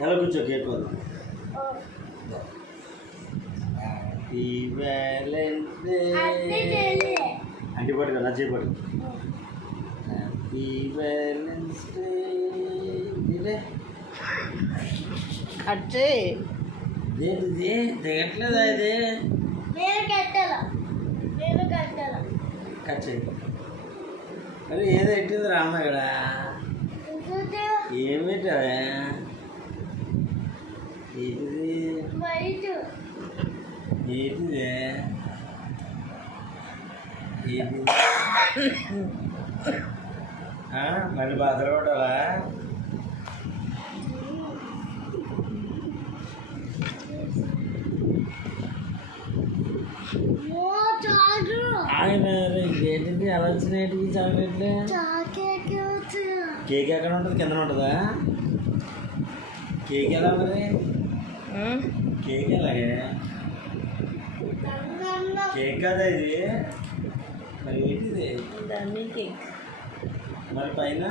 ఎలా కూర్చో cake happy Valentine's day అంటే పడు కదా చేపడు హ్యాపీ వ్యాలెంటైన్స్ డే అచ్చే ఏంటిది దిగట్లేదా ఇది కట్ చేయి అరే ఏదో ఎట్టింది రామ్మ ఇక్కడ ఏం పెట్టావే ఏంటిది ఏంటిది ఏంటి మళ్ళీ బాధలు కొట్టాలా ఆయన ఏంటి ఎలా వచ్చినాయి చాక్లెట్లు కేక్ ఎక్కడ ఉంటుంది కింద ఉంటుందా కేక్ ఎలా మరి కేక్ ఎలాగే కేక్ కదా ఇది మరి ఏంటిది దాన్ని కేక్ మరి పైన